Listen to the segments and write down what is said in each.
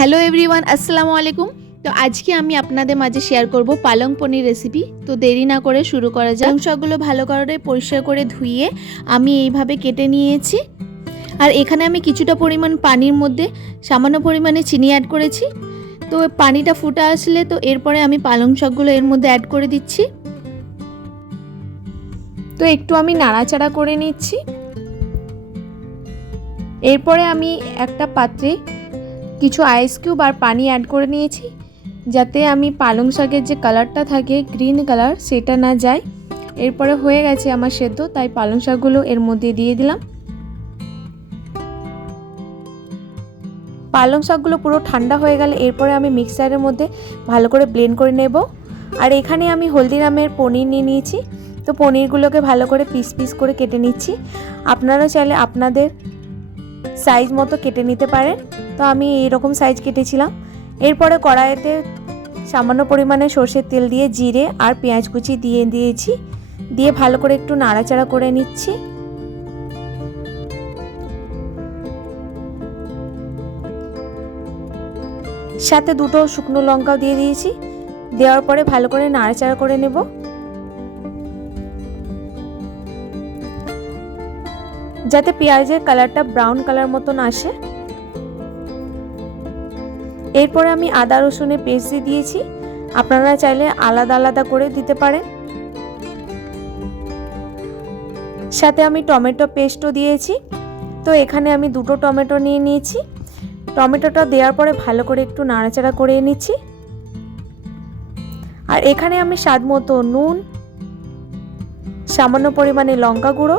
Hello everyone, আসসালামু আলাইকুম। তো আজকে আমি আপনাদের মাঝে শেয়ার করব পালং পনির রেসিপি তো দেরি না করে শুরু করা পালং শাকগুলো ভালো করে পরিষ্কার করে ধুইয়ে আমি এইভাবে কেটে নিয়েছি। আর এখানে আমি কিছুটা পরিমাণ পানির মধ্যে সামান্য পরিমাণে চিনি অ্যাড করেছি। তো পানিটা ফুটে আসলে তো এরপরে আমি পালং শাকগুলো এর মধ্যে অ্যাড করে দিচ্ছি। তো একটু আমি নাড়াচাড়া করে নিচ্ছি। এরপরে আমি একটা পাত্রে কিছু আইস কিউব আর পানি অ্যাড করে নিয়েছি, যাতে আমি পালং শাকের যে কালারটা থাকে গ্রিন কালার সেটা না যায়। এরপরে হয়ে গেছে আমার সেদ্ধ, তাই পালং শাকগুলো এর মধ্যে দিয়ে দিলাম। পালং শাকগুলো পুরো ঠান্ডা হয়ে গেলে এরপরে আমি মিক্সারের মধ্যে ভালো করে ব্লেন্ড করে নেব। আর এখানে আমি হলদিরামের পনির নিয়ে নিয়েছি, তো পনিরগুলোকে ভালো করে পিস পিস করে কেটে নিচ্ছি। আপনারা চাইলে আপনাদের সাইজ মতো কেটে নিতে পারেন। তো আমি এইরকম সাইজ কেটেছিলাম। এরপরে কড়াইতে সামান্য পরিমাণে সর্ষের তেল দিয়ে জিরে আর পেঁয়াজ কুচি দিয়ে দিয়েছি। দিয়ে ভালো করে একটু নাড়াচাড়া করে নিচ্ছি। সাথে দুটো শুকনো লঙ্কাও দিয়ে দিয়েছি। দেওয়ার পরে ভালো করে নাড়াচাড়া করে নেব। যাতে পেঁয়াজের কালারটা ব্রাউন কালার মতন আসে। এরপরে আমি আদা রসুনের পেস্ট দিয়ে দিয়েছি। আপনারা চাইলে আলাদা আলাদা করে দিতে পারেন। সাথে আমি টমেটো পেস্টও দিয়েছি। তো এখানে আমি দুটো টমেটো নিয়ে নিয়েছি। টমেটোটা দেওয়ার পরে ভালো করে একটু নাড়াচাড়া করে নিচ্ছি। আর এখানে আমি স্বাদ মতো নুন, সামান্য পরিমাণে লঙ্কা গুঁড়ো,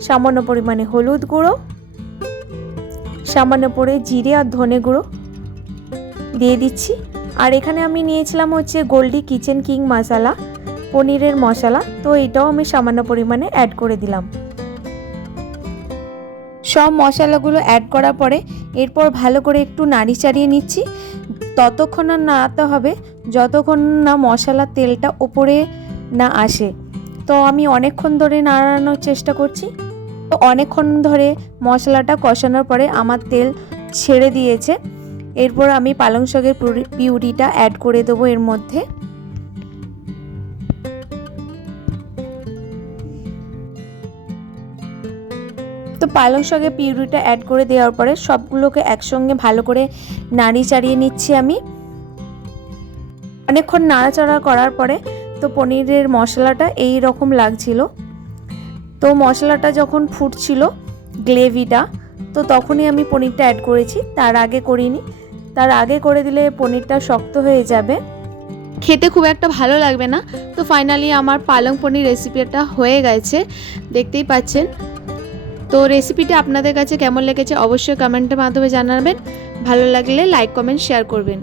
সামান্য পরিমাণে হলুদ গুঁড়ো, সামান্য পরে জিরে আর ধনে গুঁড়ো। দিয়ে দিচ্ছি। আর এখানে আমি নিয়েছিলাম হচ্ছে গোল্ডি কিচেন কিং মশালা পনিরের মশলা। তো এটাও আমি সামান্য পরিমাণে অ্যাড করে দিলাম। সব মশলাগুলো অ্যাড করার পরে এরপর ভালো করে একটু নাড়ি চাড়িয়ে নিচ্ছি। ততক্ষণ না নাড়াতে হবে যতক্ষণ না মশলার তেলটা ওপরে না আসে। তো আমি অনেকক্ষণ ধরে নাড়ানোর চেষ্টা করছি। তো অনেকক্ষণ ধরে মশলাটা কষানোর পরে আমার তেল ছেড়ে দিয়েছে। এরপর আমি পালং শাকের পিউরিটা অ্যাড করে দেবো এর মধ্যে। তো পালং শাকের পিউরিটা অ্যাড করে দেওয়ার পরে সবগুলোকে একসঙ্গে ভালো করে নাড়ি চাড়িয়ে নিচ্ছি আমি। অনেকক্ষণ নাড়াচাড়া করার পরে তো পনিরের মশলাটা এই রকম লাগছিল। তো মশলাটা যখন ফুটছিল গ্রেভিটা, তো তখনই আমি পনিরটা অ্যাড করেছি, তার আগে করিনি। তার আগে করে দিলে পনিরটা শক্ত হয়ে যাবে। খেতে খুব একটা ভালো লাগবে না। তো ফাইনালি আমার পালং পনির রেসিপিটা হয়ে গেছে। দেখতেই পাচ্ছেন। তো রেসিপিটা আপনাদের কাছে কেমন লেগেছে অবশ্যই কমেন্টের মাধ্যমে জানাবেন। ভালো লাগলে লাইক কমেন্ট শেয়ার করবেন।